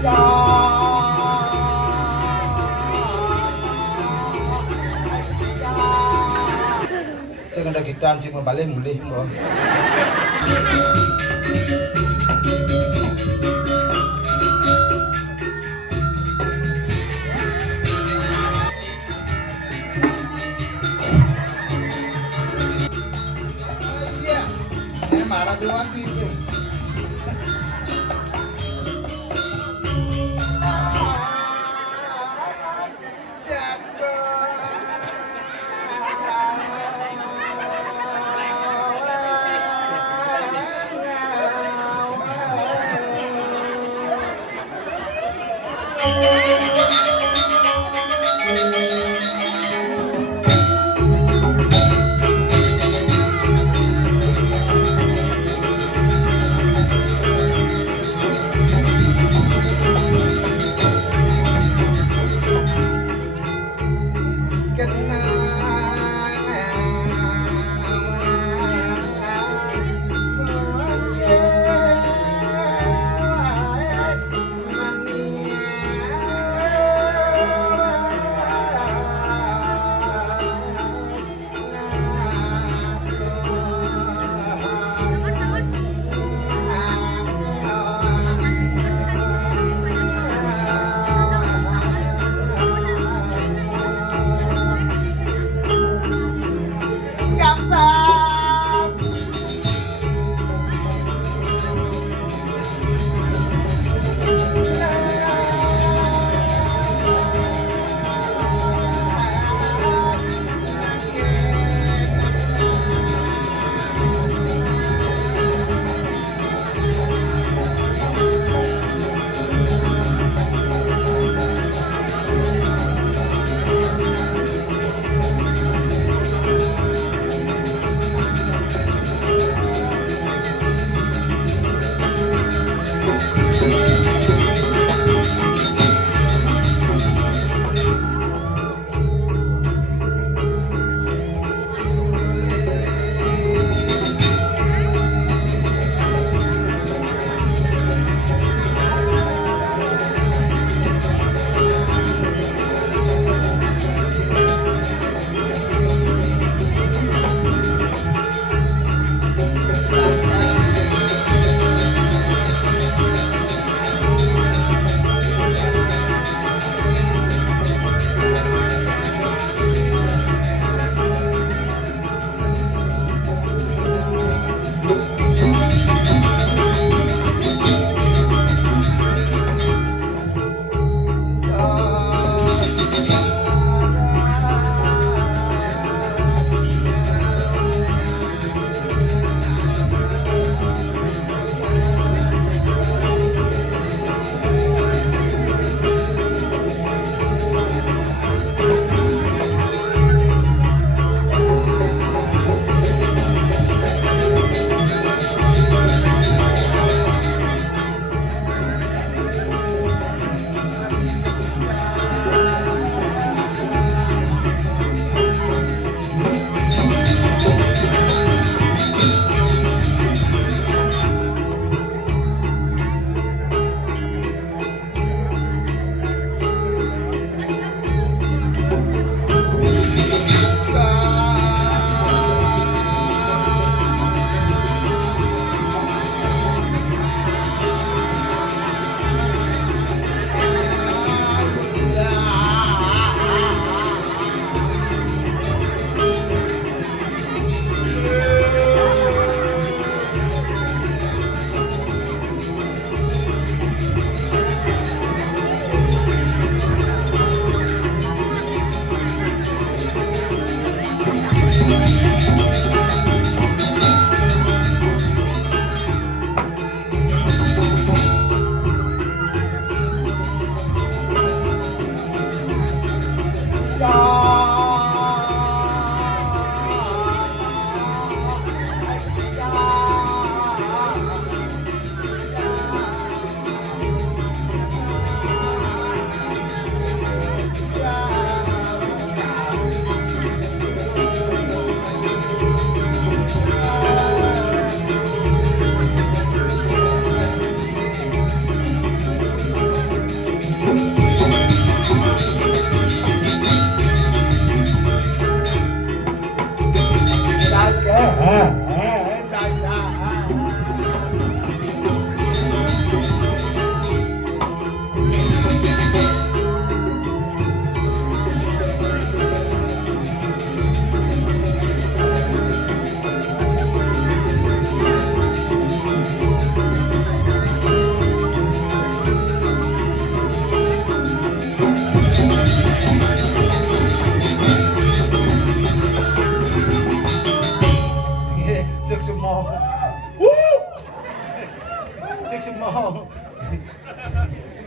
Ya. Saya kena kita cuma balik mulih mbak. Iya, ini marah juga gitu.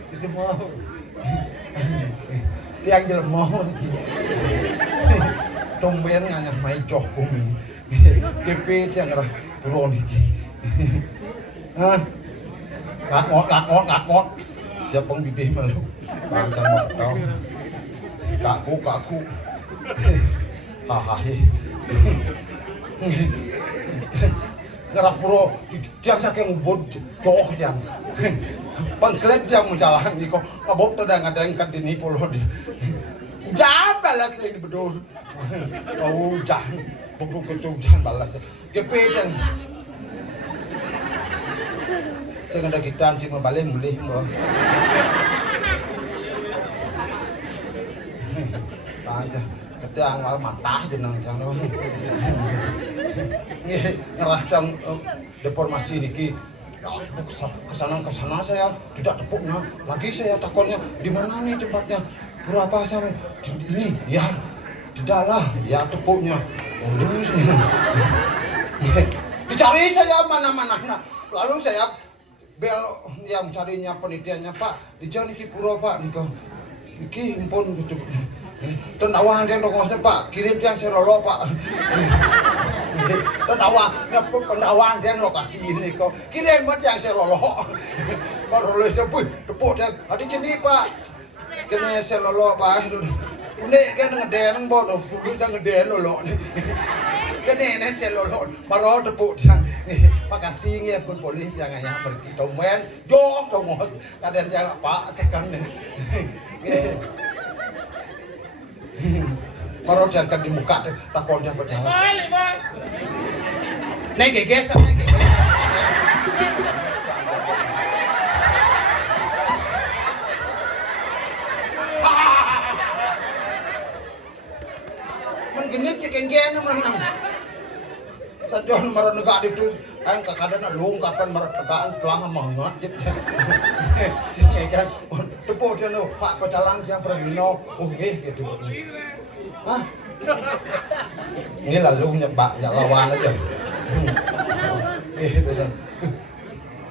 Sini mau. Tiang jelema lagi. Tumben nganyah mai joh kumi. Kepe tiang ngarah turun iki. Hah? Ngakot. Siap pang bibih malu. Pantang mau kau. Kaku. Hahaha. Ngarah puro tiang saking ubud joh yang. Pangklet jam jalan ni ko abot ada angkat dini polo di. Jangan balas lagi betul. Oh jangan, pokok itu jangan balas. Kepedan. Saya ada kita cuma balik mulih mo. Aja, ketika awal mata jenang jangan. Ngerah dang deformasi niki. Kesana saya tidak tepuknya lagi saya takonnya di mana nih tempatnya pura apa saya ini ya tidaklah ya tepuknya dulu saya dicari saya mana-mana lalu saya bel yang carinya penelitiannya Pak dijauh niki pura Pak niki impun gitu tenawang yang dong Pak kirim yang saya lolok Pak penawang yang lokasi ini kok kirim yang saya lolok kalau lolok tepuk yang ada jenis Pak kena saya lolok Pak ini kan ngeden bodoh dulu jangan ngeden lolok kena ini saya lolok baru tepuk yang makasih ya pun polisi jangan yang pergi tomen jauh tomos kadang jangan Pak sekarang baru dia akan dibuka takon dia berjalan. Nek geges. Menggenit si kenggen menang. Sajon marah negak itu, ang kakadana lung kapan marah tegaan kelangan mangat. Sini kan, tepuk dia no, Pak pecalang siang pergino, gitu. Hah? Ini lalu nyebak lawan aja.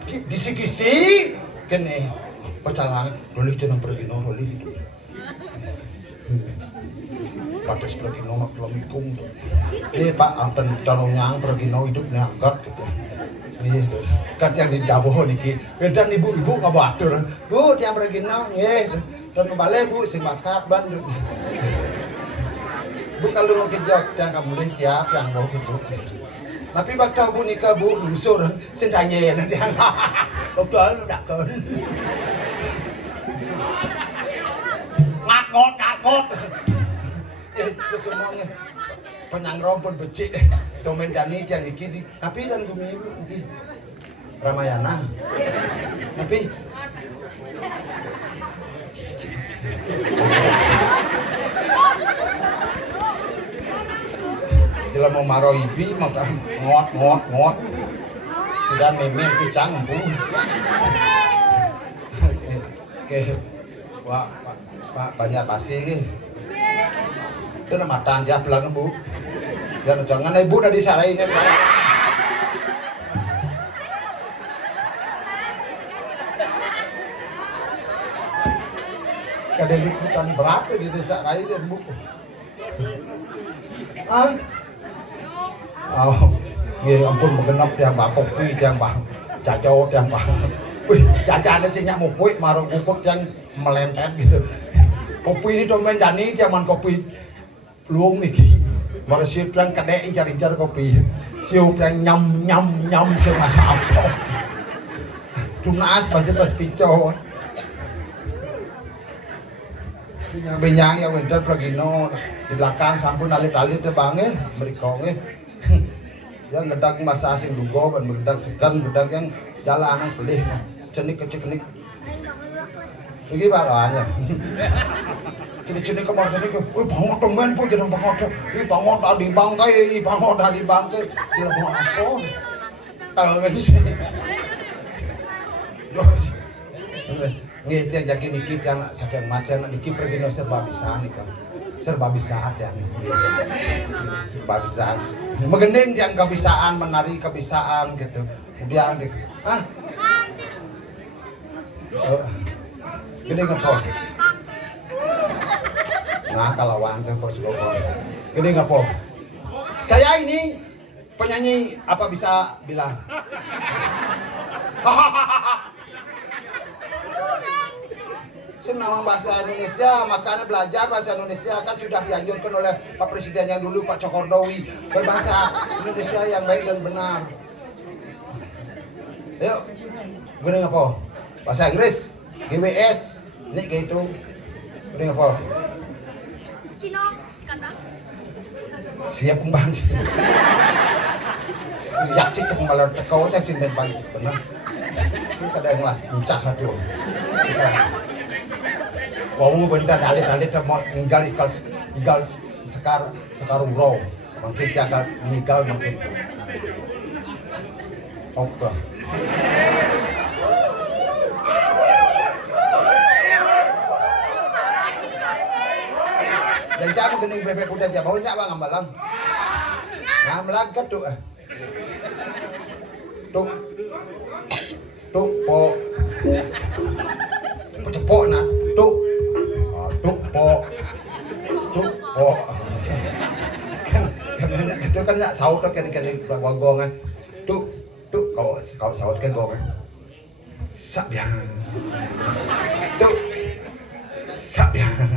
Kisi-kisi kene pecalang boleh jangan pergi no boleh. Padas pergi no kelomikung. Pak ampen calonnyang pergi no hidupnya angkat gitu. Nih kan yang di dapur niki. Dan ibu-ibu ngabatur. Bu yang pergi no nggih. Dan balik Bu sing bakat Bandung. Bu kalau mau ke Jogja kamu boleh siap yang mau gitu. Tapi bakal Bu nikah Bu lunsur sendanya nanti yang betul udah kan. Ngakot. Semuanya penyangrom pun becik. Domen jani yang dikini. Tapi dan bumi ibu nanti Ramayana. Tapi jela mau maro ibi mau ngot udah memang cicang Bu oke Pak banyak pasti ke itu nama tanja belakang Bu jangan Ibu udah disarain ya kadang liputan berat di desa lain dan Bu ya ampun mengenap yang bak kopi yang bak cacau yang bak jajannya sih nyak mupui marah kukut yang melentet gitu kopi ini domen jani zaman kopi luang niki marah siup yang kedek incar kopi siup yang nyam semasa apa tunas masih pas picau benyang yang winter pragino di belakang sampun alit-alit deh bang berikong yang gedang masa asing dugo dan gedang segan gedang yang jalanan pelih cenik begini bahannya cenik kemar cenik bangot temen pun jangan bangot tadi bangkai jangan bangot apa kalau nggak bisa nggih yang jadi niki yang saking macam niki pergi no serba bisa nih kan serba bisa ada serba bisa mengending yang kebisaan menari kebisaan gitu kemudian Gini ngapo? Nah kalawan kan Pak. Gini ngapo? Saya ini penyanyi apa bisa bilang? Senang bahasa Indonesia, makanya belajar bahasa Indonesia kan sudah dianjurkan oleh Pak Presiden yang dulu Pak Cokordowi, berbahasa Indonesia yang baik dan benar. Ayo, gue apa? Bahasa Inggris, GWS, ini kayak itu. Gue apa? Cino, kata. Siap pembantu. Ya cicak malah tekau cak sinden banget benar. Ini kadang mas mencah aduh. Wau bentar alit-alit mau ninggal igal sekarang roh. Mungkin dia akan meninggal mungkin. Oke. Jangan gening bebek udah jabaunya bang ambalang. Nah melagat tuh Tuh po. Cepok nah tuh. Tuh po. Kan itu kan ya saut kan wagongan. Tuh kau saut kan gong. Sabyang. Tuh. Sabyang.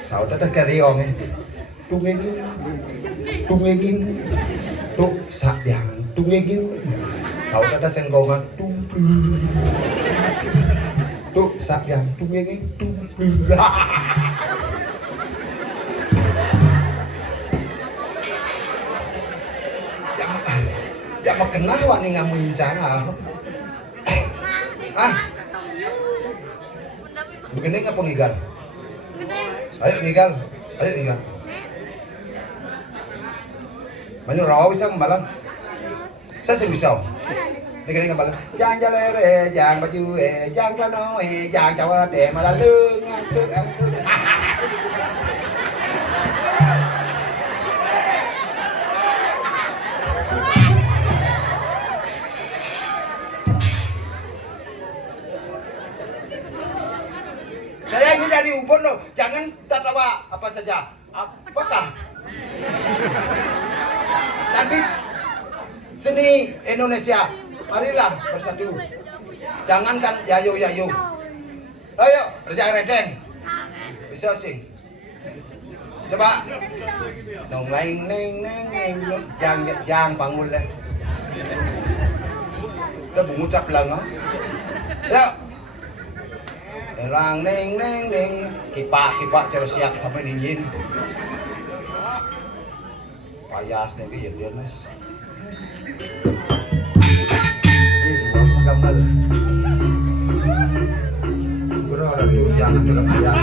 Saut ada keriong tungengin. Tuh sabyang tungengin. Saut ada senggongan tuh sabyang tungengin Jangan kenal wani ngamuin cara. Begini ngapa ngigal? Ayo ngigal. Banyak rawa bisa membalang. Saya sih bisa. Ini kan balang. Jangan jalere, jangan baju jangan celana jangan cawat malah lengan ke. Saya ini dari Ubon loh, jangan tertawa apa saja. Apakah? Tapi seni Indonesia, marilah bersatu. Jangankan yayo. Ayo, kerja redeng. Bisa sih. Coba. Nong lain neng jang bangun lah. Udah mengucap lang ha. Ayo. Elang neng kipak terus siap sampai dingin. Payas nih ke ya mas. Ini dua gambar. Segera ada tuh yang dalam ayat.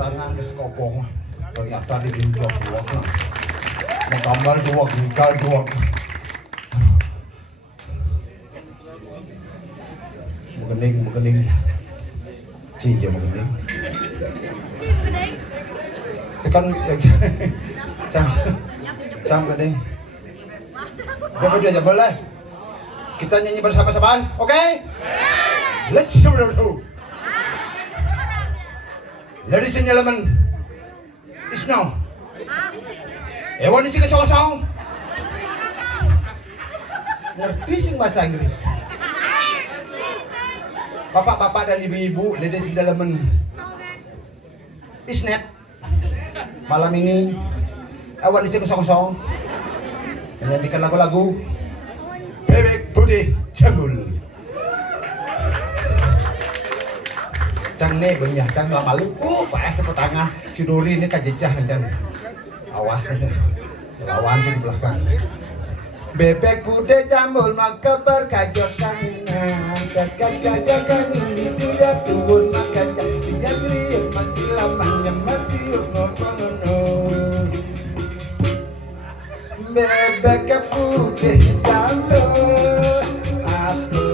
Tangan ke sekopong ternyata di dua menggambal dua gigal dua begening Cie begini. Tim gede. Sekarang cam gede. Dia berdua aja boleh. Kita nyanyi bersama-sama, oke? Let's go. Ladies and gentlemen, it's now. Ewan isi kosong-kosong. Ngerti sing bahasa Inggris. Bapak-bapak dan ibu-ibu, ladies and gentlemen, Isnet. Malam ini Ewan isi kosong-kosong menyanyikan lagu-lagu Bebek Putih Jambul. Cang ne benyah cang Maluku, Pak tangan si Duri ini kajejah cang. Awas nih, lawan di belakang. Bebek putih jambul maka berkajot kangen, kajot kangen dia turun maka dia teriak masih lamanya mati ngono. Bebek putih jambul, aku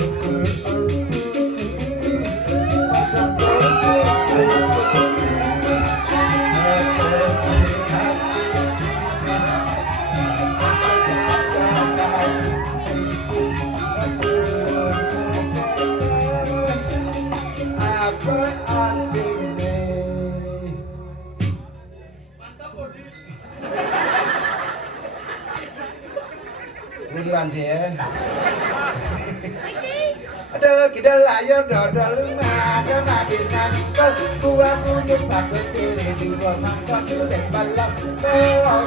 Luan sih ya. Aduh, kita layar dodol rumah, karena kita nikah, gua punya pakai siri dua mangkok dulek balap, belok.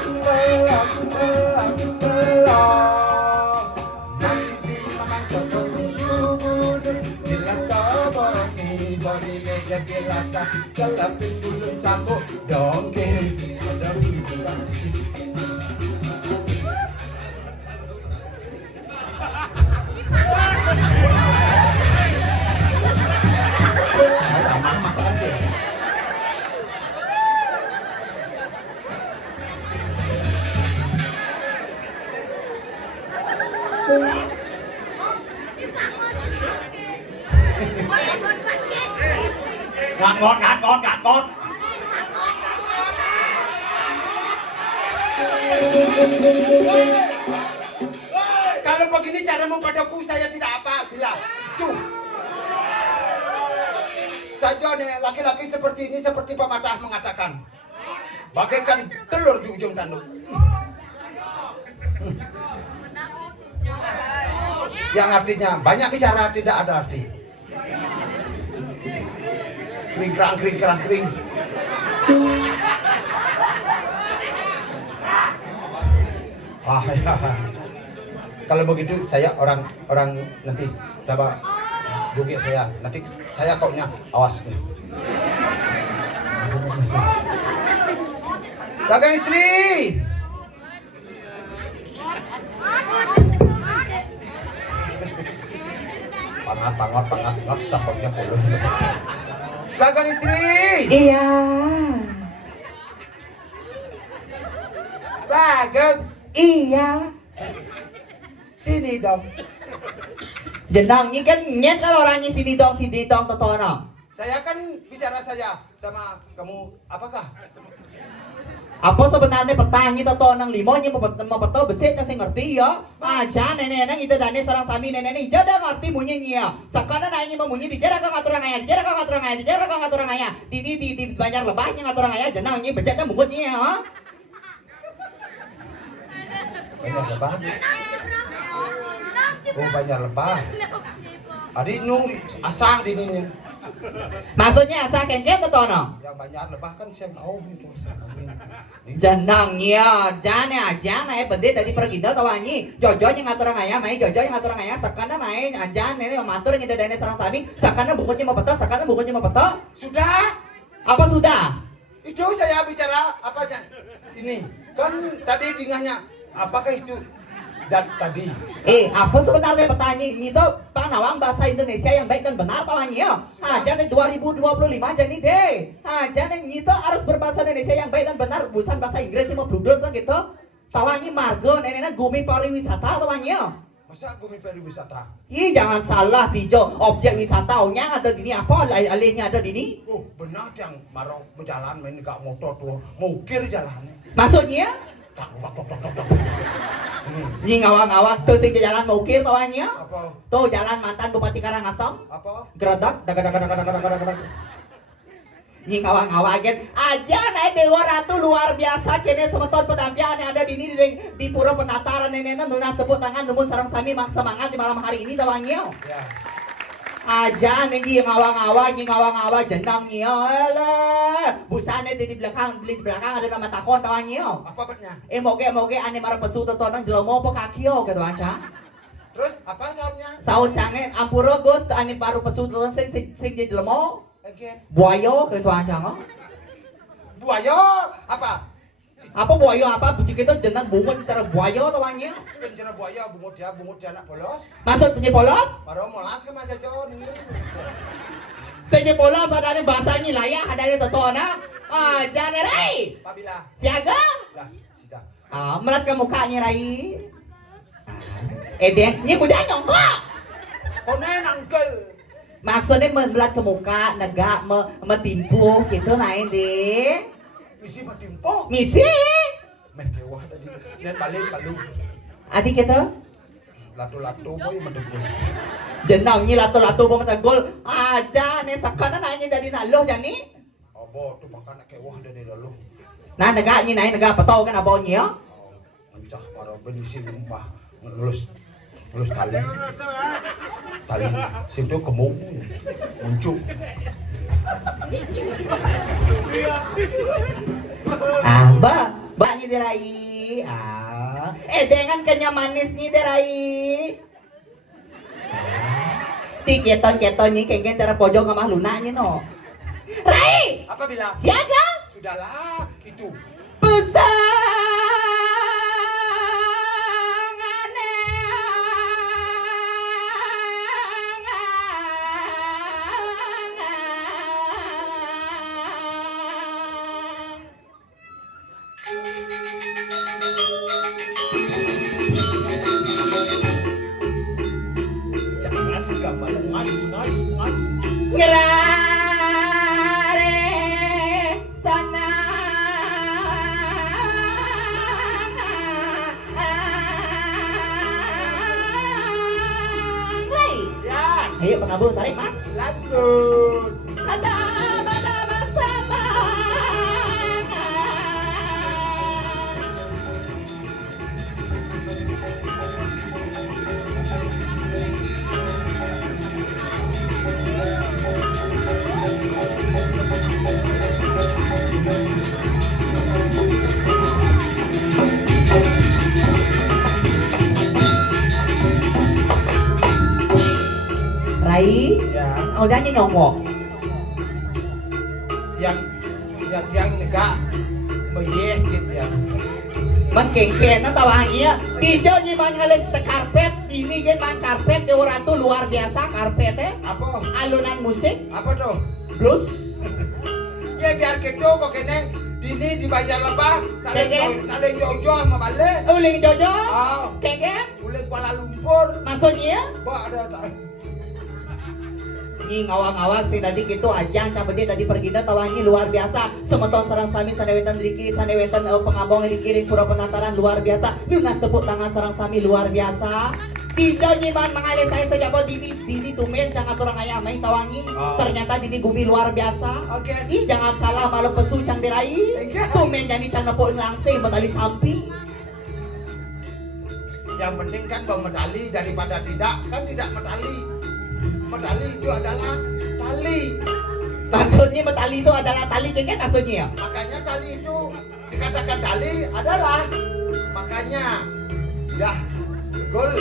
Nangsi mamang soto bubur, dilata body meja dilata, kelapin bulun sampo, dongke, ngọt. Kalau begini caramu padaku saya tidak apa-apa. Tuh. Saja nih laki-laki seperti ini seperti pepatah mengatakan, bagaikan telur di ujung tanduk. Yang artinya banyak bicara tidak ada arti. Kering. Ah ya. Kalau begitu saya orang nanti siapa Bugi saya nanti saya koknya awas ya. Dagang istri. Pangat laksa koknya puluh. Dagang istri. Iya. Dagang. Iya. Sini dong. Jenang ini kan nyet kalau orangnya sini dong totono. Saya kan bicara saja sama kamu apakah? Apa sebenarnya petani totono limonya mau betul besi kasih ngerti ya. Aja nenek itu dane sarang sami nenek jada ngerti munyinya. Sakana nanya mau munyi dijara ka ngaturang aya. Di banyak lebahnya ngaturang aya jenang ini bejatnya mungutnya ya. Banyak lebah. Oh banyak lebah. Adik nu asah di ininya. Maksudnya asa kengken totono. Yang banyak lebah kan saya tahu itu. Janangnya, jane aja naik bende tadi pergi dah tawanyi. Jojo yang ngatur ngaya, main jojo yang ngatur ngaya. Sakana main aja nenek matur yang dana sarang sami. Sakana bukunya mau peto. Sudah? Apa sudah? Itu saya bicara apanya? Ini kan tadi dingahnya. Apakah itu? Dan tadi. Apa sebenarnya petani ini tuh panawang bahasa Indonesia yang baik dan benar tawanyi. Aja nih 2025 jadi deh. Aja nih itu harus berbahasa Indonesia yang baik dan benar, bukan bahasa Inggris yang mau bludut kan gitu. Tawanyi margo neneknya gumi pariwisata tawanyi. Masa gumi pariwisata? Ih, jangan salah Tijo. Objek wisatanya ada di sini apa? Alihnya ada di sini. Oh, benar yang marau berjalan main gak motor tuh, mukir jalannya. Maksudnya? Tak, tak, tak, tak, tak. Nyi ngawang-ngawang tuh sing jalan maukir tawanya. Apa? Tuh jalan mantan Bupati Karangasem. Apa? Geradak, daga. Nyi ngawang-ngawangin aja naik Dewa Ratu luar biasa kene semeton penampilan yang ada di ini di pura penataran nenek nuna sebut tangan numun sarang sami semangat di malam hari ini tawanya. Ya. Aja nyi ngawang-ngawang jenang nyi alah busane di belakang ada nama takon tawanya. Apa betnya? Moge ane marang pesu totonang jelomo po kakio gitu anca. Terus apa sautnya? Saut cange ampura Gus ane baru pesu toton sing jelomo. Again. Buayo gitu anca ngo. Buaya apa? Apa buayo apa bujuk itu jenang bungut cara buayo tawanya. Penjara buaya bungut dia anak polos. Maksud punya polos? Baru molas ke Mas Jajo nih. Senye polos ada nih bahasanya layak ada nih totona. Aja nih Rai. Pabila. Siaga. Lah, sudah. Melat ke mukanya Rai. Deng, nyi kuda nyongkok. Konen angkel. Maksudnya melat ke muka, negak, metimpu gitu naik deh. Misi matimpo. Misi. Meh kewah tadi. Dan balik balu. Adik kita. Latu-latu boy mendegul. Jenang nyi lato-lato bawa metegol. Aja nih sakana nanya dari naloh jani. Abo tuh makan kewah dari dulu. Nah negak nyi naik negak petau kan abonnya ya. Mencah para benisi rumah ngelus tali situ kemung muncul. Banyak dirai. Dengan kenyang manis nih dirai. Keton nih kengken cara pojok sama lunanya no. Rai. Apa bilang? Siaga. Sudahlah itu. Ngas. Ngerare sana. Ya. Ayo penabur tarik mas. Lanjut. Ada sama. Rai, Ya. nyanyi nyongkok. Yang negak meyeh gitu ya. Man kengken na tawangnya. Tijo nyi man ngalit karpet. Ini gen man karpet Dewa Ratu luar biasa karpet Apa? Alunan musik, Apa tuh? blues. Ya biar gitu kok kene dini di Banjar Lebah naleng Jojo sama balik. Uling Jojo. Ah, Kengken. uling Kuala Lumpur. Maksudnya? Ba ada Nyi ngawang-ngawang sih tadi gitu ajang cabedi tadi pergi na tawangi luar biasa semeton sarang sami sanewetan Riki sanewetan pengambong Riki pura penataran luar biasa lunas tepuk tangan sarang sami luar biasa Tijo nyi man mengalih saya saja bahwa dini tumen jangan orang ayah main tawangi ternyata dini gumi luar biasa Oke. Ih jangan salah malu pesu cang dirai tumen jadi cang nepuin langsing medali sampi yang penting kan bawa medali daripada tidak medali. Medali itu adalah tali. maksudnya medali itu adalah tali kengken maksudnya ya? Makanya tali itu dikatakan tali adalah makanya dah gol.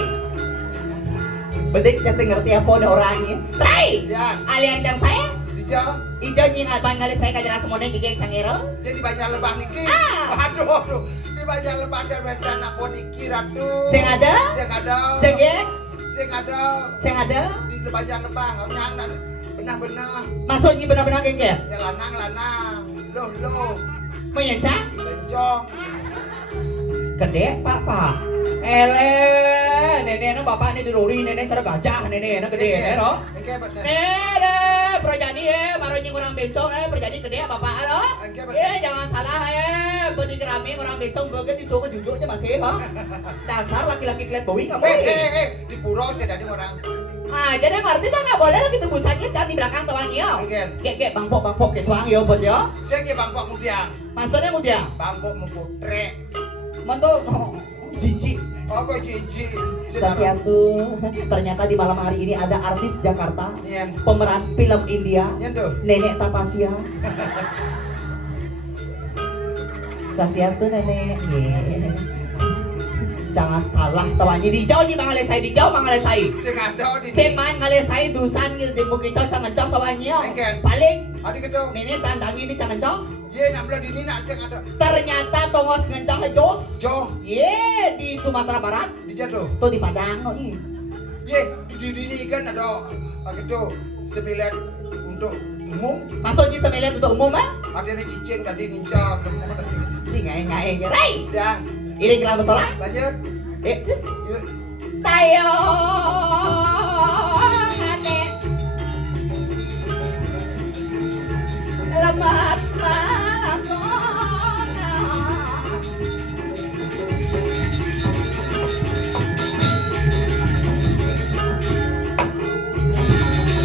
Bedik saya ngerti apa ada orangnya. Rai, Ya, alian cang saya dijauh. Ijo nyi ngaban ngali saya kajara semuanya gigeng cangero. Jadi banyak lebah niki. Ah. Aduh. Di banyak lebah dan wedan aku niki ratu. Sing ada? Sing ada. Cegek, Sing ada. sing ada. Di banyak lebah nyang benar-benar Maksudnya benar-benar genggen. ya lanang. Loh. Menyencang? Bencong. Kedek, pak. Ele, nenek bapak ni diruri nenek cara gajah nenek gede no. Engke bener. Perjadi baru nying orang bencong perjadi gede bapak lo. Jangan salah beli kerami orang bencong begitu disuruh jujurnya masih ha. Dasar laki-laki klet bawi kamu. Di pura saya jadi orang. Jadi ngerti tak nggak boleh lagi tebusannya jangan di belakang tuang yo. Gek bangpok ke tuang yo buat yo. Saya ke bangkok mudiang. Maksudnya mudiang? Bangkok memputre. Mantu jijik. Oh kok jijik. Sasiastu. Ternyata di malam hari ini ada artis Jakarta. Pemeran film India. Nenek Tapasia. Sasiastu nenek. Jangan salah tawanyi di jauh mangalai saya di jauh mangalai saya. Sing main ngalai saya dusan di bukit jangan cok tawanyi. Paling. Adik itu. Nenek tandangi ini jangan cok. Ye namanya di Nina sing ada. Ternyata tongos ngencang Jo. Ye di Sumatera Barat. Di jatuh. Tuh di Padang kok nih. Ye di ini kan ada gitu sembilan untuk umum. Masuk di sembilan untuk umum ah? Ada yang cicing tadi ngencang. Ngai. Rai. Ya. Iring kelama salah. Lanjut. Cis. Tayo. Selamat malam Nona.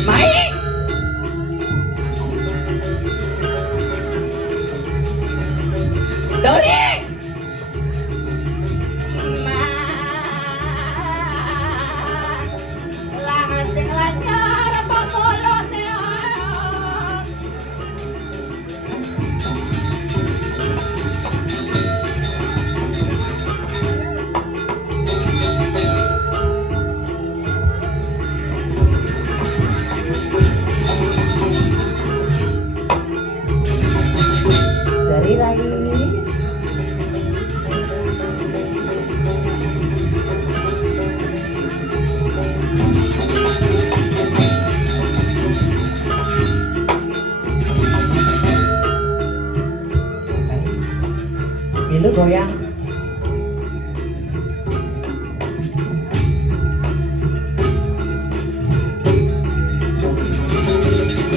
Mai. Dori. Langasing lanyar pamulot niya. Dari Rai. Milu goyang.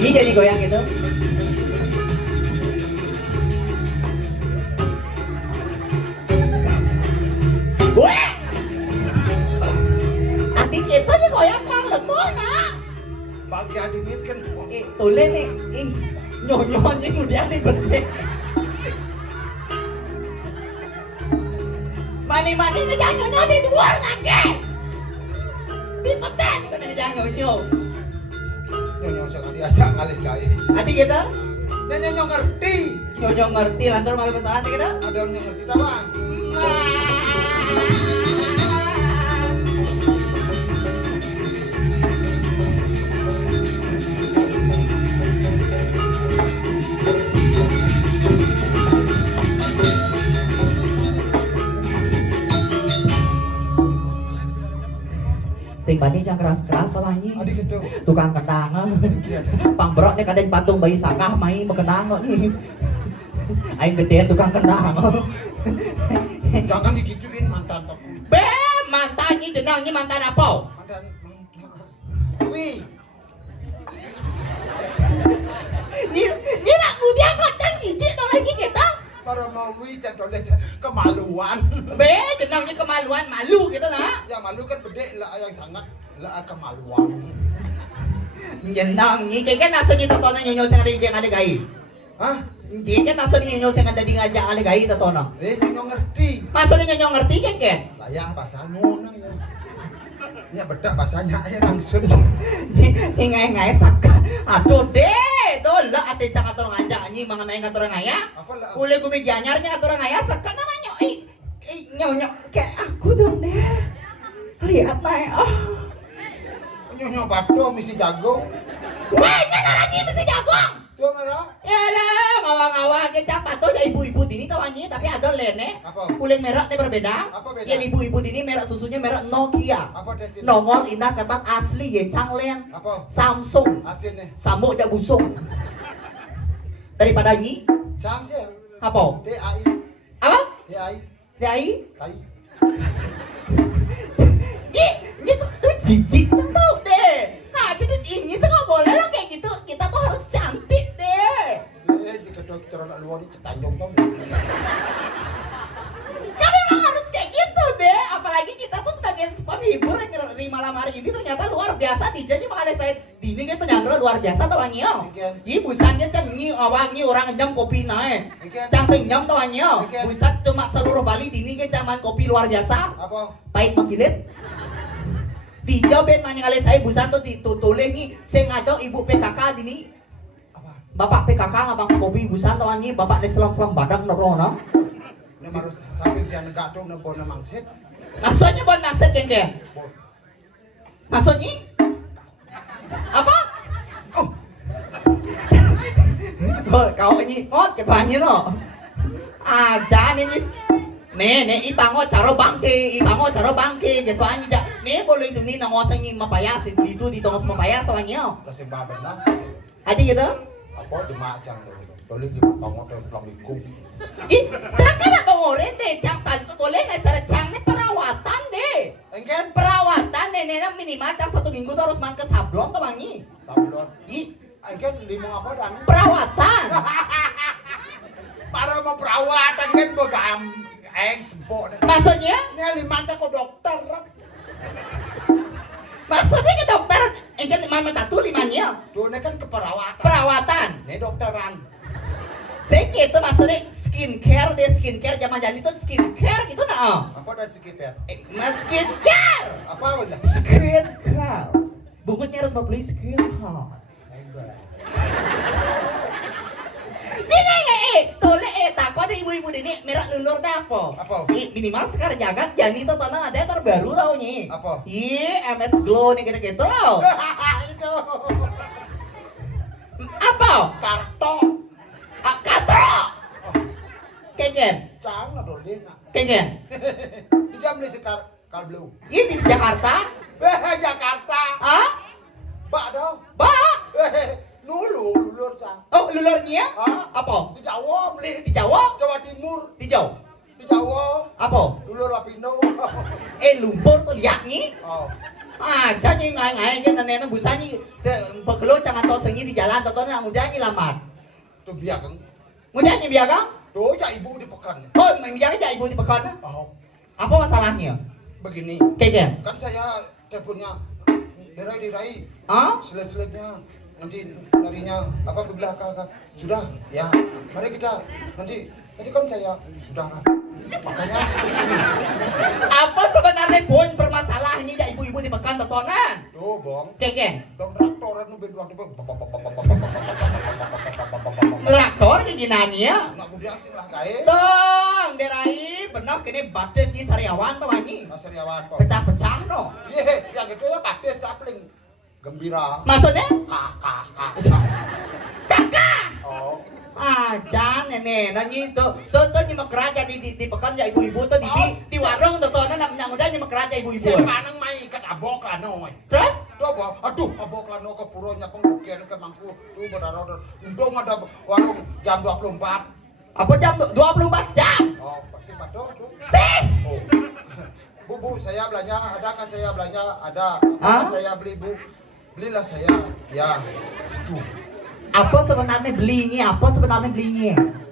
Ini jadi goyang gitu. Wah! Adik itu aja goyang kang lemah nak. Bagian ini kan. Tulen nih, nyonyonya udah nih gede. Mani ngejar nyonyo di luar nanti. Di peten tuh ngejar nyonyo. Nyonyo sekali diajak ngalih kali. Adik kita? Nyonyo ngerti. Nyonyo ngerti lantar malah masalah sih kita? Ada yang ngerti tak bang? Sing bani jangan keras-keras tawanyi. Adik itu. Tukang kendang. Pangbrok nih kadang patung bayi sakah main mengenang kok nih. Aing gedean tukang kendang. Jangan digituin mantan aku. Be, mantannya jenangnya mantan apa? Mantan. Wih. Ni nak kemudian kacang jijik tau lagi kita. Para mau wicak oleh kemaluan. Be, jenangnya kemaluan, malu gitu nah. Ya malu kan bedek lah yang sangat lah kemaluan. Jenangnya kayak kan asal kita tonton nyonyo sing ada di ada gai. Hah? Dia kan asal nyonyo sing ada di ngajak ada gai kita tonton. Nyonyo ngerti. Maksudnya nyonyo ngerti kan? Lah ya bahasa nona ya. Nya bedak bahasanya ya langsung. Ngai sakka. Aduh deh, tuh lah ate cak atur ngajak anjing mga main atur ngaya. Apa lah? Ule gumi gianyarnya atur ngaya sakka namanya. Nyonyo kayak aku dong deh. Lihat naik. Nyonyo bato misi jago. Wah, nyana lagi mesti jago. Tuh merah. Ya lah, ngawang-ngawang kecap pato ya ibu-ibu dini tawannya tapi ada lene. Apa? Kuling merah teh berbeda. Apa beda? Ya ibu-ibu dini merah susunya merah Nokia. Apa teh? Nongol indah ketat asli ya canglen. Apa? Samsung. Artinya? Sambo jak busung. Daripada nyi Cang sih. apa? TAI. Apa? TAI. Dai? Tai. Ini tuh jijik tuh deh. Nah, jadi ini tuh nggak boleh lah kayak gitu. Kita tuh harus cantik deh. Di kedokteran luar ini cetanjong tau. Kan memang harus kayak gitu deh. Apalagi kita tuh sebagai penghibur di malam hari ini ternyata luar biasa. Dijanya makanya saya dini kan penyanggara luar biasa tau anyo. Di busannya kan awangi orang nyam kopi naik. Cang senyam tau anyo. Busan cuma seluruh Bali dini kan caman kopi luar biasa. Apa? Pahit makilit. Dijauh ben manyangali saya busan tuh ditutulis nih. Sing ada ibu PKK dini. Apa? Bapak PKK ngabang kopi busan tau anyo. Bapak di selang-selang badan noro no. Ini harus sampai dia negak dong nebona mangsit. Maksudnya buat maksud Ken? Maksudnya? Apa? Oh. Kau ini kot ketuanya no. Aja nih nih ibango caro bangke gitu aja. Nih boleh itu nih nangosang ini mapayas itu di tongos mapayas tawanya. Kasi baban na. Ada gitu? Apa demacang dong. Boleh di bangun dan flamikum. Ih, jangan nak bangurin deh, cang tadi tuh boleh nggak cara cang ini perawatan deh. Engken? Perawatan nenek minimal cang 1 minggu tuh harus main ke sablon tuh bangi. Sablon. Ih, Engken limong apa dan? perawatan. Para mau perawatan kan begam. Sempok. Maksudnya? Ini limang ko dokter. Maksudnya ke dokter? Engken mama tatu limanya. Tuh ini kan keperawatan. Perawatan. Ini dokteran. Saya gitu maksudnya skincare deh, skincare zaman jadi itu skincare gitu nah. Apa dari skincare? Mas skincare. Apa udah? Skincare. Bungkusnya harus mau beli skincare. Enggak. Tole takut ada ibu-ibu ini merah lulur dah apa? Apa? Minimal sekarang jangan jadi itu tonton ada yang terbaru tau nih. Apa? MS Glow nih gitu-gitu loh. Itu. Apa? Karto. Katro. Kenjen. Jangan dong dia. Kenjen. Di jam beli sekar kalblu. Ini di Jakarta. Jakarta. Ah? Bak dong. Ba? Lulur cang. Oh, lulurnya? Hah? Apa? Di Jawa beli. Di Jawa? Jawa Timur. Di Jawa. Di Jawa. Apa? Lulur Lapindo. Lumpur tuh lihat nih. Oh. Jadi ngai kan nenek busan nih bekelo jangan tau sengi di jalan tau nang udah lamar. Tuh biar kan. Mudahnya biar kan? Tuh ya ibu di pekan. Oh, biar aja ibu di pekan. Oh. Apa masalahnya? Begini. Kenjen. Kan saya teleponnya dirai. Ah? Selip-selipnya nanti nyarinya apa belah kakak sudah ya mari kita nanti kan saya sudah lah makanya sini Apa sebenarnya poin permasalahannya ya ibu-ibu di pekan tontonan? tuh bong Kenjen. dong traktoran nu berdua tuh Traktor kayak gini ya? nggak mudah sih lah kae Tong, derai benar kini bates di Sariawan tuh ani. Sariawan kok Pecah-pecah no. iya yang itu ya pasti sapling gembira Maksudnya? Kakak. oh Nenek, nanyi tuh nyimak kerja di pekan ya ibu-ibu tuh di warung tuh nang udah nyimak kerja ibu-ibu. siapa nang mai kat abok lah no Terus? tuh bong aduh abok lah no ke puronya pengbukian ke mangku tuh berdarah untung ada warung jam 24 Apa jam 24 jam? oh pasti patuh tuh Sih. oh bu saya belanja adakah saya belanja ada Hah? saya beli bu belilah saya ya tuh Apa sebenarnya belinya?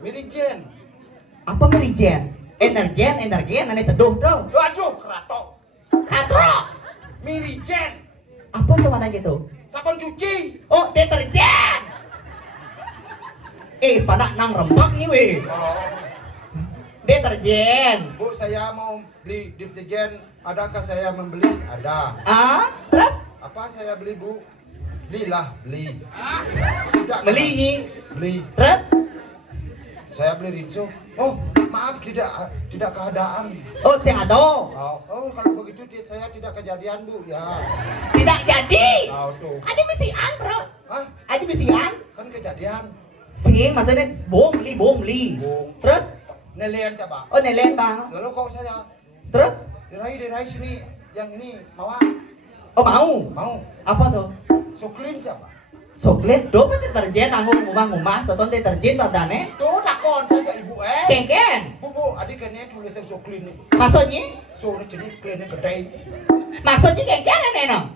Mirijen Apa merijen? Energen, nanti seduh tuh. waduh kerato Katro. Mirijen Apa tuh mana gitu? sabun cuci Oh, deterjen. Pada nang rembak nih weh. oh Deterjen. bu saya mau beli deterjen adakah saya membeli ada Terus? apa saya beli bu belilah beli tidak Beli. beli Terus? saya beli rinso oh maaf tidak keadaan Oh, seado. oh kalau begitu saya tidak kejadian bu ya Tidak jadi. oh tuh Ada bisian, bro. ah Ada bisian. kan kejadian Sing, maksudnya bom li. Bom. Terus? nelian coba Oh, nelen bang. lalu kok saya Terus? dirai sini yang ini mau Oh, mau. Apa tuh? suklin coba Soklet, do kan deterjen, nanggung ngumah-ngumah, tonton deterjen tontonnya. tuh takon saja ibu Kengken. bu adik kene tulis so clean nih. Maksudnya? So na jenis clean nih gede. Maksudnya kayak neneng.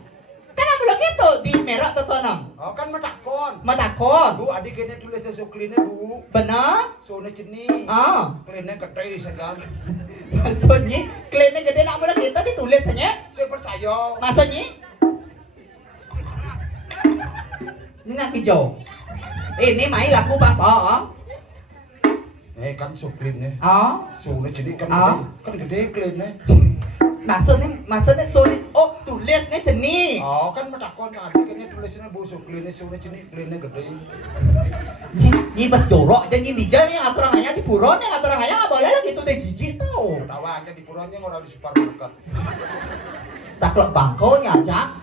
Kan aku lagi tuh di merah tuh nang. Oh kan matakon. Matakon. Bu adik kene tulis so clean nih bu. Benar? So na jenis. Clean nih gede saja. Maksudnya klaimnya gede nak mulai kita ditulis aja. Saya percaya. Maksudnya? Ini nak hijau. Ini mai laku papa. Kan so clean nih. So na jenis kan gede. Kan gede clean nih. Maksudnya Sony, oh tulisnya jenis. Oh kan matakon kan adik kene tulisnya bu so clean nih so na jenis clean nih gede. Ini pas jorok dan ini dijal yang aturan hanya di buron yang aturan hanya nggak boleh lah gitu deh jijik tau. Tawa aja di puronnya orang di supermarket. Saklek bangkonya aja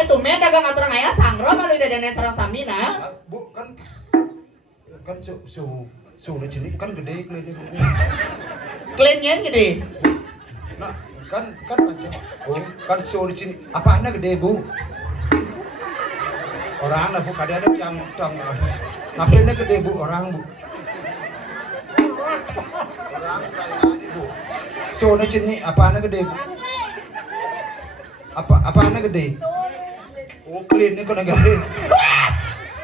itu men dagang aturan hanya sangro malu udah dan sarang samina. Bu kan so na jenis kan gede clean nih bu. Klaimnya gede. Nah kan aja. Oh kan so na jenis apaan gede bu? Orang lah bu kadang ada yang Napinnya gede bu, orang bu. Orang kayak bu. So na jenis apaan gede bu? Apaan gede? Oh clean ini kena gede.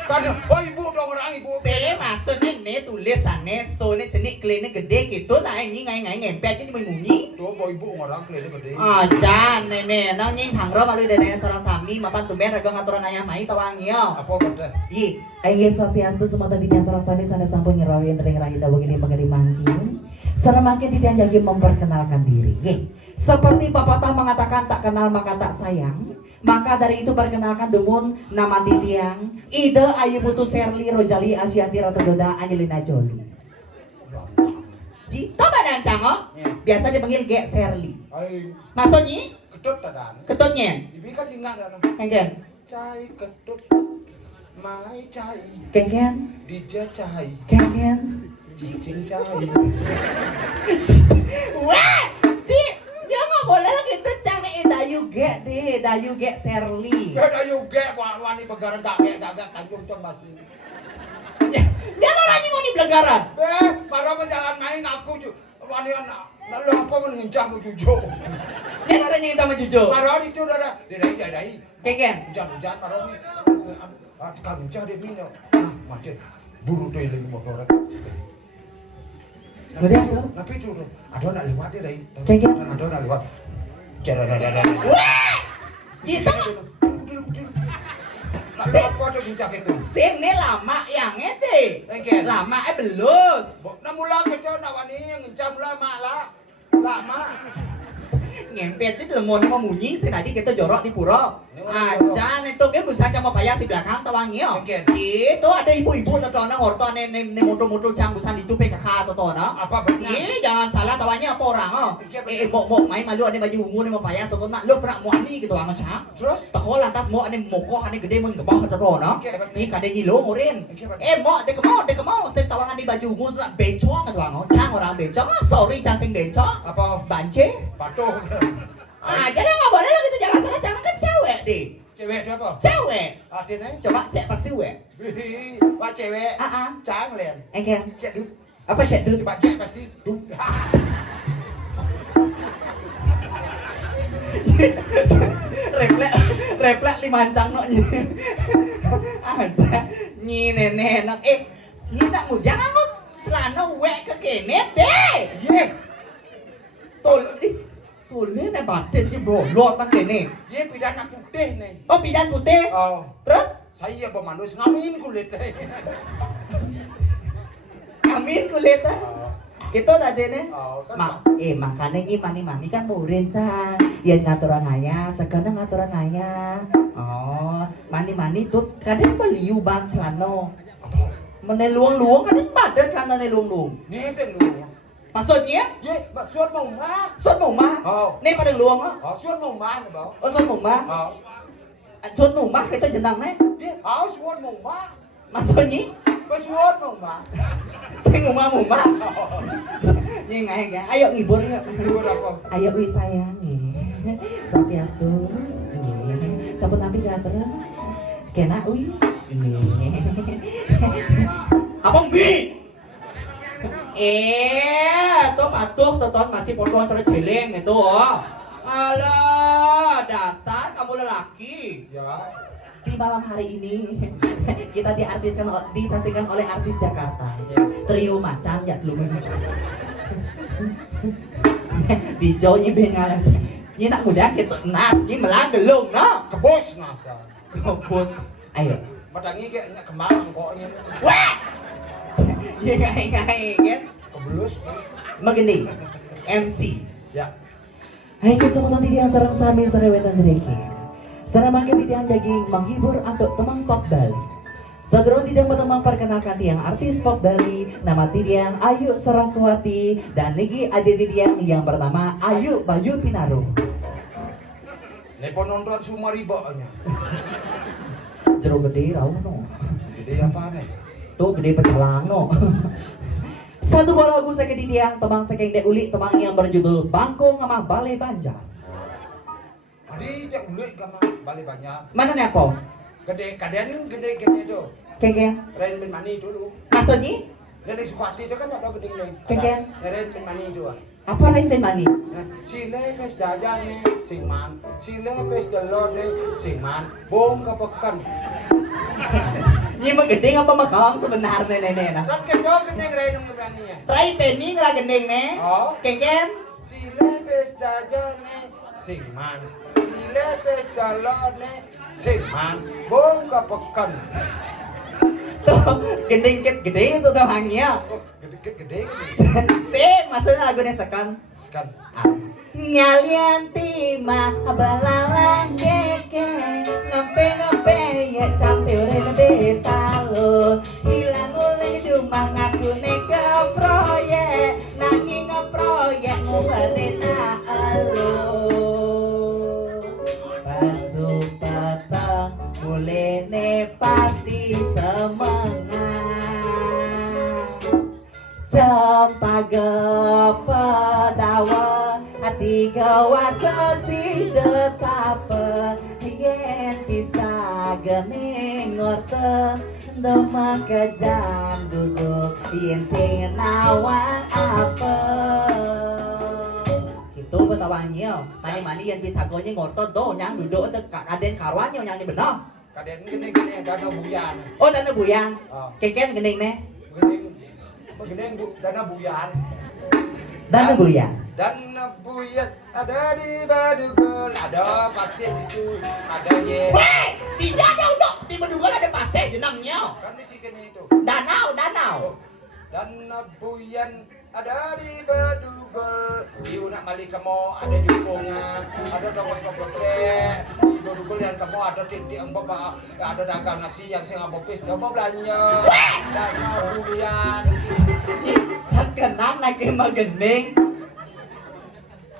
Kan, oh ibu dong orang ibu. Saya maksudnya nih tulisannya Sony jenis klaimnya gede gitu, nah ini ngai ngempet ini mengunyi. Tuh boy ibu orang cleannya gede. Aja nenek, nang nying hangro malu dari sarang sami, mapan tumben ragang aturan ayah mai tawangnya. Apa pada? Ji, Ayo sosiastu semua tadi tiang sarang sami sana sampun nyerawin ring rayu dawang ini mengenai mangkin. Sarang makin titian jagi memperkenalkan diri. Seperti pepatah mengatakan tak kenal maka tak sayang. Maka dari itu perkenalkan demun nama titiang Ida Ayu Putu Serli Rojali Asyanti Rotogoda Angelina Jolie. Ji, tau badan cango? Biasa dipanggil Gek Serli. Ay, Maksudnya? ketut tadan. Ketutnya? Ibi kan ingat ada. Engken? Cai ketut, mai cai, Kengken, dija cai, kengken. cicing cai. Wah, Ji, dia nggak boleh lagi itu canggih. Dayu Gek Serli. Beda juga, wani begaran gagak tanjung cong masih. Jangan lagi mau di belegaran. Para penjalan main aku ju, wani anak, lalu apa mengincah mu jujur. Jangan ada yang kita menjujo. Para itu udah dari, Kengken? hujan para ini, kalau mencah dia minyak, nah mati buru tuh yang motor. Tapi itu ada nak lewat dia dari, ada nak lewat. Wah, itu Lalu apa ada bincang itu? sini lama yang itu. Engken. Lama belus. Nah mula kita nak wani yang ngencam lama lah, lama. Ngempet itu lemon mau munyi, tadi kita jorok di pura. Aja itu kan bisa cuma payah di belakang tawangnya. Itu ada ibu-ibu atau orang orto nih motor-motor cambusan itu PKK atau orang. Apa benar? Jangan salah tawangnya apa orang mau main malu ada baju ungu nih mau payah atau nak lo pernah muani gitu orang macam. Terus? Teko lantas mau ada moko ada gede mau ngebah atau orang. Ini kadang nyilo murin. Mau dek mau saya tawangan di baju ungu tak bencong atau orang. Cang orang bencong, sorry cacing bencong. Apa? Bance. Patuh. Jadi nggak boleh lo gitu jangan salah jangan kan cewek deh. Cewek dia apa? Cewek. Artinya? Coba cek pasti wek. Wah cewek. Cang len. Engken. Cek dulu. Apa cek dulu? Coba cek pasti. Refleks limancang no nyi. Aja nyi nenek. Nyi tak mau jangan mau selana wek ke kenet deh. Ye. Tulis nih batis sih bro, lo tak kene. Ye pidana putih nih. Oh bidan putih. Oh. Terus? Saya pemanus ngamin kulit. Amin kulit. Gitu tadi nih. Oh, kan. Makanya ini mani kan murin cang. Ya ngaturan ngaya, sekarang ngaturan ngaya. Oh, mani tuh kadang beliu bang selano. Apa? Meneluang-luang kadang badan selano neluang-luang. Nih dulu. Maksudnya? Ye, suat mau mah. Suốt mùng ma. Nên mà đừng luồng á. Suat mau mah bảo. Suốt mùng ma. Suốt mùng ma cái tôi chân đằng đấy. Ye, suat mau mah. Mà suốt nhí. Có suat mau mah. Sinh mùng ma. Như ngày kìa. Ayo ngibur yuk. Ngibur apa? Ayo wi sayang nih. Sosiastu. Nih. Sampun napi gater. Kena wi. Nih. Abang bi. tuh patuh tonton masih potongan cara celeng itu oh. Alah, dasar kamu lelaki. Ya. Di malam hari ini kita disaksikan oleh artis Jakarta. Ya. Trio Macan ya belum di Jawa bengalan. Ini nak mudah kita nas, ini melang gelung no. Kebos nasa. Kebos. Ayo. Madangi kayak kembang koknya. Wah. Ya ngai kan. Kebelus. Magandang. MC. Ya. Hai kesempatan tadi yang sarang sami sarewetan dreki. Sarang makin titian daging menghibur untuk teman pop Bali. Saudara tidak teman perkenalkan tiang artis pop Bali nama tiang Ayu Saraswati dan niki ada tiang yang bernama Ayu Bayu Pinaro. Nepo nonton semua ribanya. Jero gede rau no. Gede apa nih? Tuh gede pecalang no. Satu buah lagu saya tiang temang saking de uli temang yang berjudul Bangkong sama Balai Banjar. Adi cek ulik sama balik banyak. Mana nih apa? Gede kaden gede tuh. Kengkeng. Rain bin Mani dulu. Maksudnya? Nenek Sukati itu kan ada gede nih. Kengkeng. Rain bin Mani itu. Apa lain dan mani? Sile pes dajane sing man, sile pes delone sing man, bong kapekan. Ini mah gede apa makawang sebenarnya nenek nah. Dan kejo gede Rain bin Mani ya. Rai penny lah gendeng ne. Oh. Kengkeng. Sile pes dajane sing man, sile pes delone sing man, bong kapekan. Tuh gendeng gede itu tamangnya. Oh, gede. Sing maksudnya lagunya sekan. Sekan. Nyalian timah balalang keke ngempe ya campur de talo hilang oleh dumang aku ke proyek nanging proyek nguwarena alo pasupata mulene pasti semangat Cempagapadawa hati kawasa si detapa yen bisa gening ngorte demak kejam duduk yen sing nawang apa itu betawanya mani yang bisa gonyeng ngorte do nyang duduk untuk kaden karwanyo yang di benar Kaden gede dana buyan. oh dana buyang Oh. keken gening ne Gede dana buyan. dana buyang Dana buyan ada di Badugul, ada pasir itu, ada ye. Weh, di jadau dok, di Bedugul ada pasir jenangnya. Kan di sini itu. Danau. Oh. Dana buyan ada di Badugul, di unak mali kamu ada jukungan, ada dongos peplek, di Badugul yang kamu ada titik embok, ada dagang nasi yang sing abopis, kamu belanja. Dana buyan. Sakenan lagi magening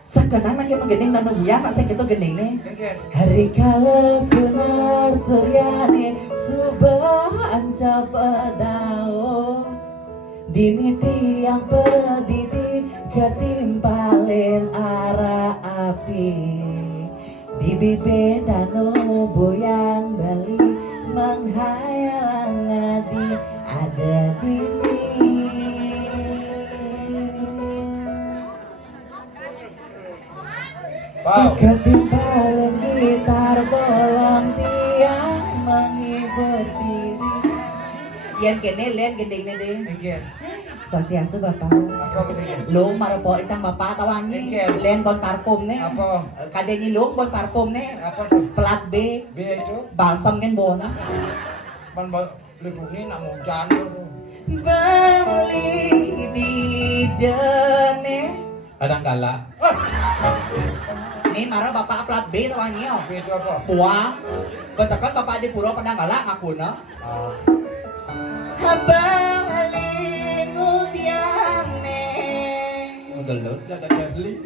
Sakenan lagi magening dana buyang tak saya gitu gening nih Keken. hari kala sunar suryane subhan cabadao dini tiang pediti ketimpalen ara api di bibit danau boyan Bali menghayal ngadi ada dini Wow. ketimpalen gitar bolong tiang menghibur diri yang kene lihat gendeng deh Keken. sosiasu bapak Apa gede? lu maropo icang bapak tawangi Engkel. len bon parfum nih Apa? kadenya lu bon parfum nih Apa tuh? plat B B itu? balsam kan bona Man lebih ini nak mau jalan tuh. beli di jene Kadangkala. nih maro bapak plat B tawangi B itu apa? puang besakan bapak di puro kadangkala ngakuna Ah. habang aling utiane Gelut jaga Charlie.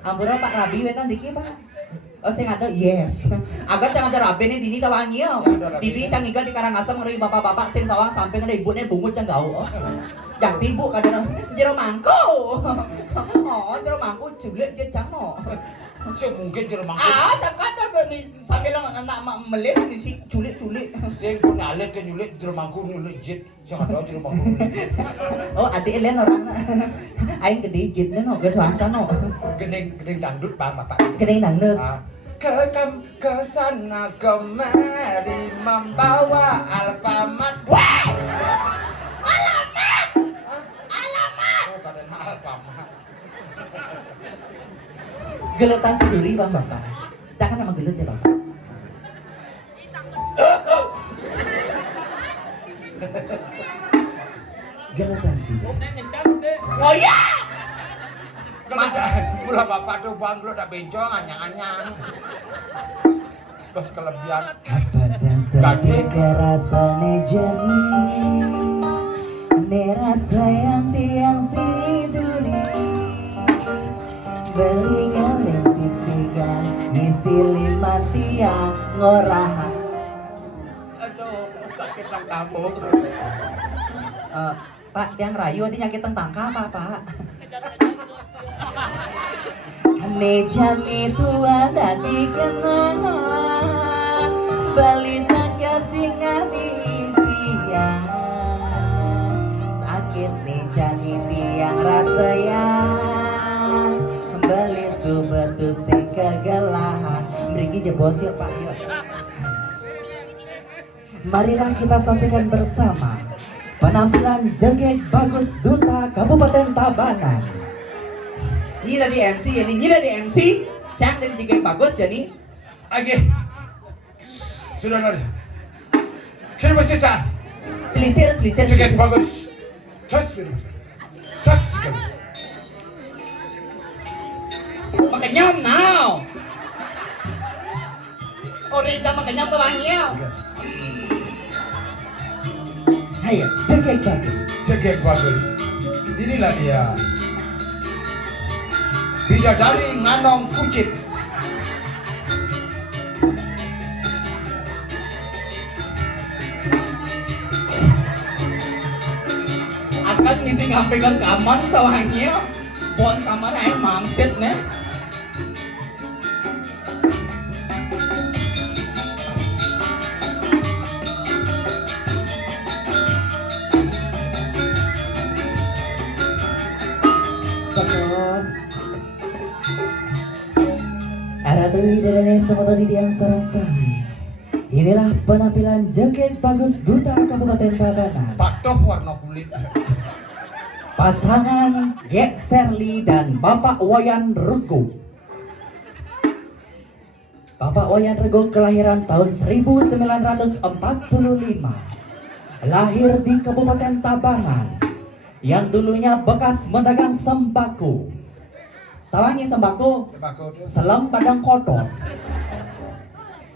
ampura Pak Rabi wetan diki Pak oh sing ada yes agak cang ada rabi nih dini tawangi Ya, ada rabi. TV cang iga di Karangasem ngeri bapak-bapak sing tawang sampai ngeri ibu nih bungut cang gau jak tibu kadang jero mangko oh jero mangko culik je cang no Sing mungkin jero mangkut. Sakat sambil anak melis di si culik-culik. Sing punya alit ke nyulik jero mangkut nyulik jit. Sing ada jero mangkut. Oh, adik lain orang. Aing gede jitnya no, gede wancan no. Gening dangdut Bapak. Gede nangdut. Ke sana kemari membawa Alfamart. Wow! Alamat. Oh, pada Alfamart. Gelutan siduri bang bapak. Jangan nama gelut ya bapak. Gelutan siduri. Oh iya! Mula bapak tuh bang lo udah bencong anyang-anyang. Terus kelebihan. Apa dan sedika rasane jani, ne rasa yang tiang siduri. Beli ngalih siksikan, misi 5 tiang ngorahan. Aduh, sakit lang kamu. Pak, tiang rayu ada nyakit tentang apa pak? Ane jani tua dan dikenangan, balita kasih ngani impian. Sakit nih jani tiang rasa yang beli subetu sing kegelahan. Mriki jebos yuk pak yuk. Marilah kita saksikan bersama penampilan Jegek Bagus Duta Kabupaten Tabanan. Ini dari MC, ini dari MC. Cang dari Jegek Bagus jadi. Oke. Sudah nari. Kira masih sah. Selisir. Cek bagus. Terus saksikan. Makanyam now. Orita makanyam tawangnya. Ayo, Jegek Bagus. Cek bagus. Inilah dia. Bidadari Nganong Kucit. Akan ngisi ngampekan kamar tawangnya. Buat kamar ay mangsit ne. Sakon. Aratui dari semua di yang sarang sami. Inilah penampilan Jegek Bagus Duta Kabupaten Tabanan. Patuh warna kulit. Pasangan Gek Serli dan Bapak Wayan Rego. Bapak Wayan Rego kelahiran tahun 1945. Lahir di Kabupaten Tabanan yang dulunya bekas mendagang sembako. Tawangi sembako, Sembako itu. selam padang kotor.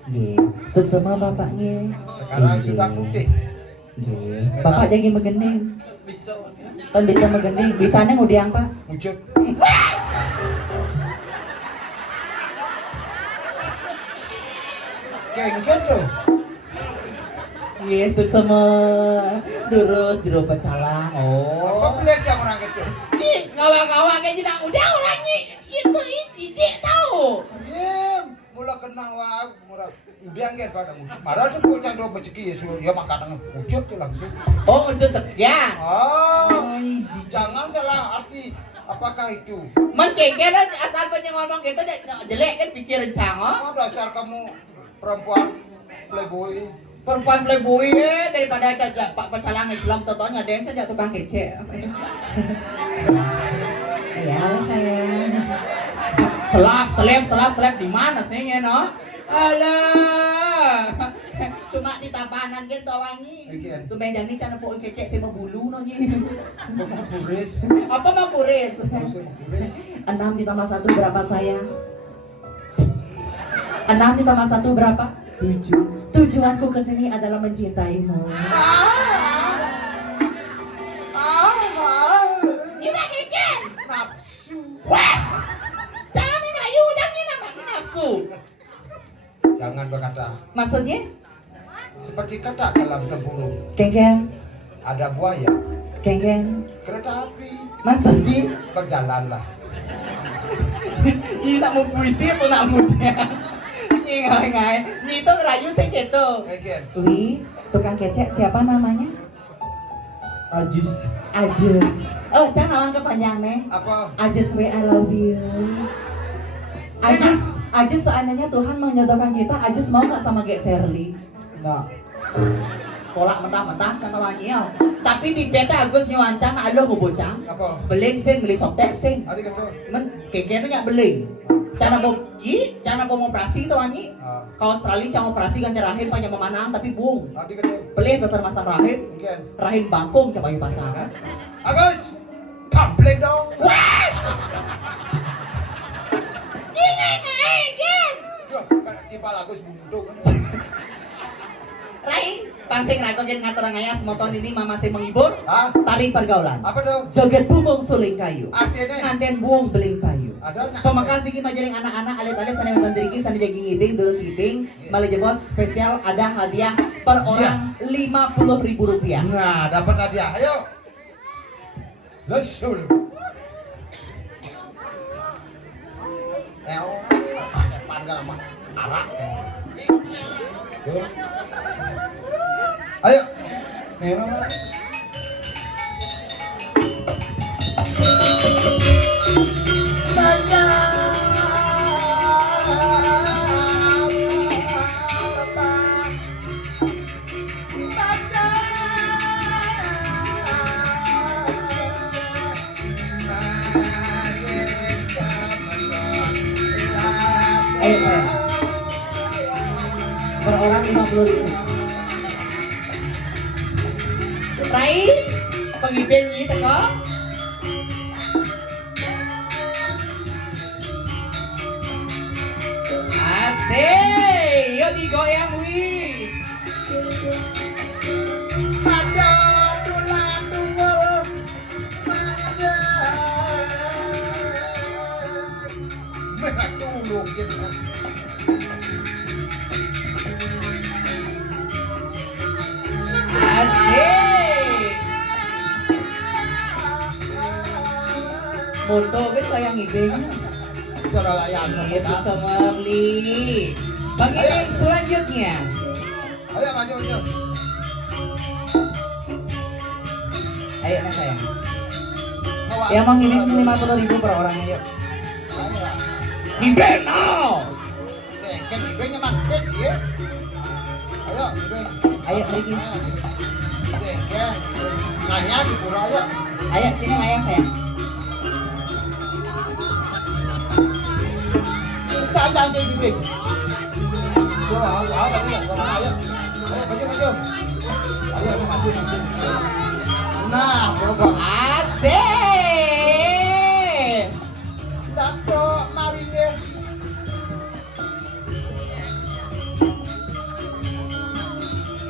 Nggih, sesama bapaknya. Sekarang sudah putih. Nggih, bapak jadi megening. Kan bisa megening, bisanya ngudiang pak. Wujud. Kengken tuh. Iya, sesama terus jero pecalang. Apa Oh, boleh siapa orang itu? Ih, ngawa-ngawa kayak gitu udah orangnya itu ide tahu. Iya, mula kenang wah, mula udah nggak pada wujud. Marah tuh punya dua rezeki ya, ya makan wujud tuh langsung. Oh, udah cekyang. Oh, jangan salah arti. Apakah itu? Mencengkel asal punya ngomong gitu jelek kan pikiran cango. Oh, dasar kamu perempuan playboy. Perempuan playboy daripada saja Pak Pecalang Islam totonya ada yang saja tukang kece. ya sayang. Selap di mana sih no? Alah. Cuma di tapanan gitu wangi. Iya. Tuh medan ini cara pokok kece sih mau bulu no nih. Mau puris. Apa mau puris? Mau puris. 6 ditambah 1 berapa sayang? 6 ditambah 1 berapa? 7. Tujuanku kesini adalah mencintaimu. Gimana kece? Nafsu. Wah! Jangan ngerayu udangnya nafsu. Jangan berkata Maksudnya? seperti kata dalam tempurung. Kengkeng, Ada buaya, kengkeng. kereta api, Maksudnya? berjalanlah. Nyi nak mau puisi apa nak muda? Nyi ngai. Nyi itu ngerayu sih gitu. Again. Wi, tukang kecek siapa namanya? Ajus. Ajus. Oh, Cang nawang kepanjang nih. Apa? Ajus we I love you. Ajus seandainya Tuhan menjodohkan kita, Ajus mau nggak sama Gek Shirley? Enggak. Kolak mentah-mentah kata wangi. Tapi di beta Agus nyuancang alo go bocang. Apa? Beling sing beli soptek sing. Adi kata. Men kekene nya beling. Cara mau operasi tuh wangi. Ah. Ke Australia cara operasi ganti rahim panjang memanang tapi bung. Adi kata. Pelih dokter masang rahim. Again. Rahim bangkong coba pasang. Agus, komplain dong. Wah! Geng. Duh, kan timbal Agus buntung. Rai, pangsing rago gen ngatur ngayas moton ini mama sing menghibur. Hah? Tari pergaulan. Apa dong? Joget bumbung suling kayu. Artinya Nganten buung beling payu. ada nggak? Pemakas iki majaring anak-anak alit-alit sana mentan driki sana jaging ibing dulu skiping. Malah jebos spesial ada hadiah per orang Rp50.000. Nah, dapat hadiah. Ayo. Lesul. Sepan kan sama arak. Tuh. Ayo. Memang. Ayo saya. Per orang 50.000. Rai, pengibing ini teko. Asik, yo digoyang wi. Pada tulang dua manja. Mereka tunggu gitu. Asik. Moto kan kayak ngibing. Cara layan. Yesus sama beli. Pengibing selanjutnya. Ayo maju maju. Ayo nah sayang. Ya mau ngibing 50.000 per orang ayo. Ngibing now. Sengken ibenya mampes ya. Ayo ibeng. Ayo lagi. Sengken. Nanya di pura ayo. Ayo sini ayang sayang. Jangan jadi ibeng. Coba ayo tadi ya. Ayo. Ayo maju maju. Ayo maju maju. Nah, coba. Asik. Dapro mari deh.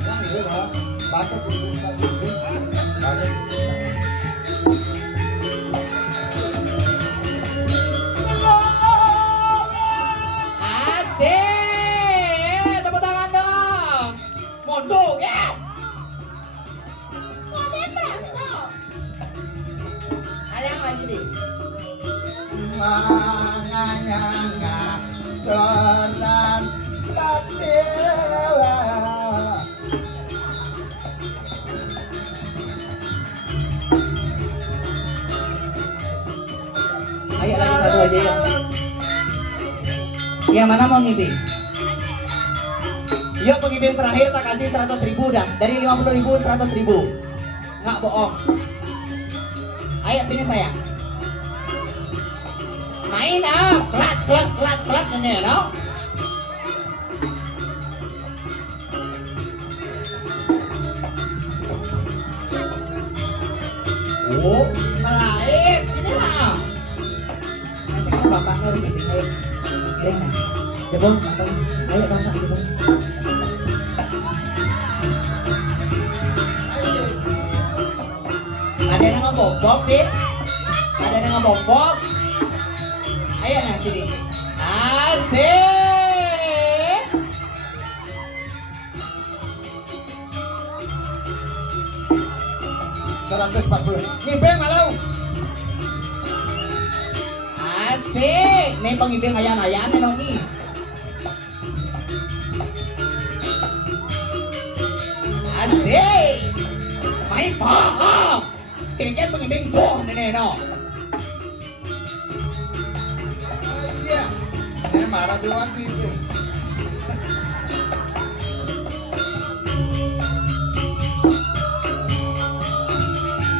Yang ini lah, baca tulis baca tulis. Baca. Asik. Tepuk tangan dong. Mondok ya. Alang lagi deh. Mangayanga dolan padewa. Ayo lagi satu aja ya. Yang mana mau ngibing? Yuk pengibing terakhir tak kasih 100.000 dah. Dari 50.000 100.000. Nggak bohong. Ayo sini sayang. Main klat ini no. Oh, lain sini lah. Nanti kan bapak ngeri ngibing ayo. Kira nah. Ya bos, bapak. Ayo bapak ya bos. Ada yang ngebobok deh. Ada yang ngebobok. Ayo nah sini. Asik. Seratus 140. Ngibeng malau. Asik. Nih pangibing ayan-ayan nih nongi. Asik. May paa. Kinikin pangibing dong nene no. Iya. Ini marah doang gitu.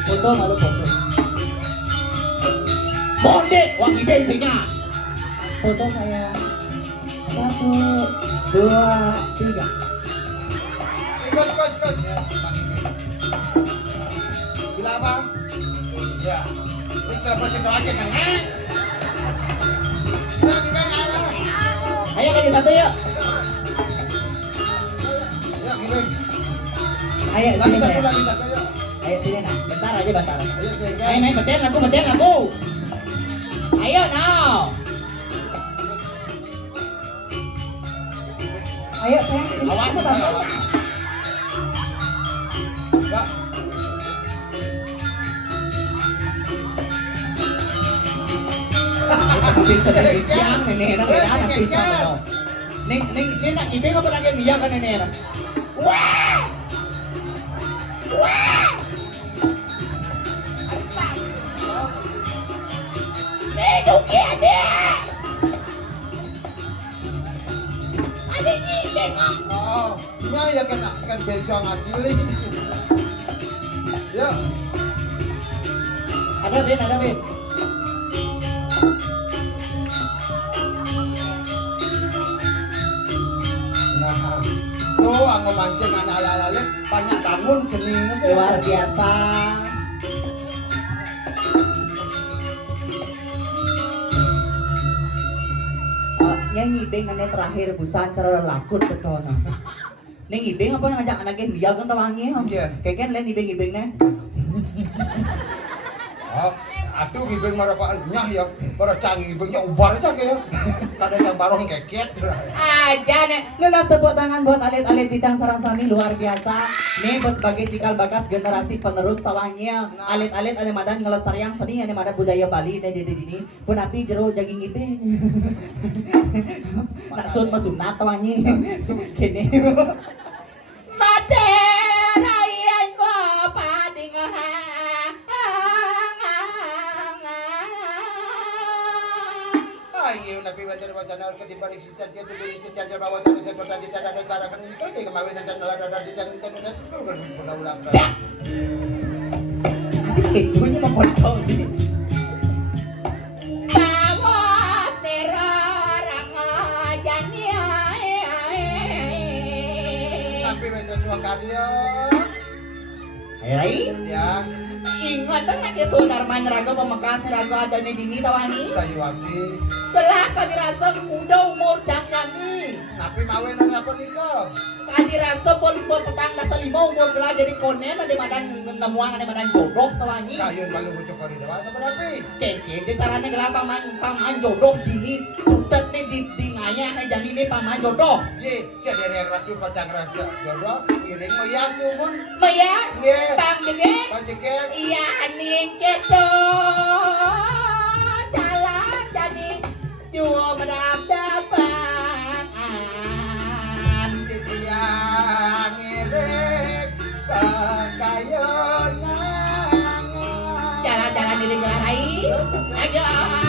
Foto malu foto. Bonde, wang ibing sinya. Foto saya. 1, 2, 3. Kos. Ya, Bang Ibi. Bila apa? Iya. Ini telepon terakhir kan? Bang Ibi ayo. Ayo lagi satu yuk. Ya, kirim. Ayo Lagi sini satu, Nen. lagi satu ya. Ayo sini nah. Bentar aja bentar. Ayo sini. Ayo Nen, beten aku. Ayo now. Ayo sayang sini. Awas, Aku tahu. awas. Enggak. Ibig sabihin siyang nenera kaya ang pizza ko. Ning ibig apa lagi miyak ka nenera. Wah! Wah! Medyo kaya. Ada ngibig ang Oh, nya ya kan bejong asli. Ya. ada Ben. Nah, tuh ang mancing anak ala-ala banyak bangun seninya sih. Luar biasa. Yang ngibing ane terakhir busan cara lakut betul na. Ning ngibing apa ngajak anaknya biar kan tawangi ham. Iya. Kayak kan lain ngibing na. Oh, aduh ibing marah pak nyah ya, marah canggih ibingnya ubar aja ya. Kada cang barong keket. Aja nih, ngenas tepuk tangan buat alit-alit bidang sarang sami luar biasa. Nih bos sebagai cikal bakas generasi penerus tawangnya. Alit-alit ane madan ngelestariang seni ane madan budaya Bali nih di ini. Pun api jero jaging ibing. Nak sun masunat tawangnya. Kene. Mate rayan ko padingahan. Ay, ngayon napiwan na naman sana kasi balik si Tantia to balik si Tantia bawa sana sa pagkati Tantia das para kan ini kan dia kemawin dan nalada dari Tantia das itu kan pernah ulang. Siap. Itu nya memotong. Bawas terorang ajanya. Tapi wenda suang karya. Ay, Ya, ingat ang nag-sunar man raga pamakas na raga ada ni dini tawangi. sayuati. Telah kadirasa muda umur jangkani. Tapi mawin na apa nikah? Kadirasa pon petang nasa 5 umur gelah jadi konen ada madan nemuan ada madan jodoh tawangi. Kayon malu bucok kari dewasa berapa? Keke di caranya gelah paman jodoh dini tutet nih di ngaya na jadi nih paman jodoh. Ye, si ada yang ratu pacang raja jodoh, iring mayas tuh mun. Mayas, Ye, pang jege, paceket. iya ning keto. Jalan jadi cua mendapangan. Jadi yang ngirik pakayon nangan. Jalan-jalan di jalan lain. Ayo.